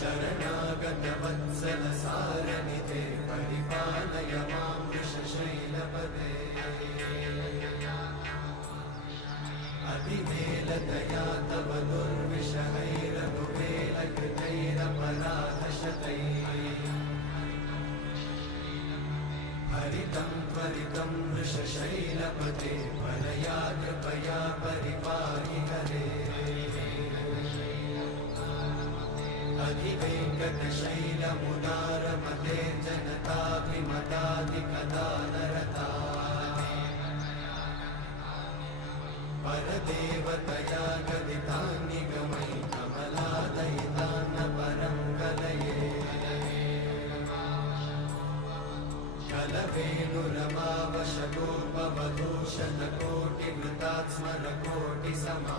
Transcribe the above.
शरणागतवत्सल सारनिधे परिपालय मां वृषशैलपदे अतिवेलदया तव दुर्विषहैरनुवेलकृतैरपराधशतैः हरितं त्वरितं वृषशैलपते परया कृपया परिपाहि हरे अधिवेङ्कटशैलमुदारमते जनताभिमताधिकदानरता परदेवतया गदितान्निगमै कमलादयितान्न परं कलये कलवेणुरमावशतोपवधूशतकोटिवृतात् स्मरकोटिसमा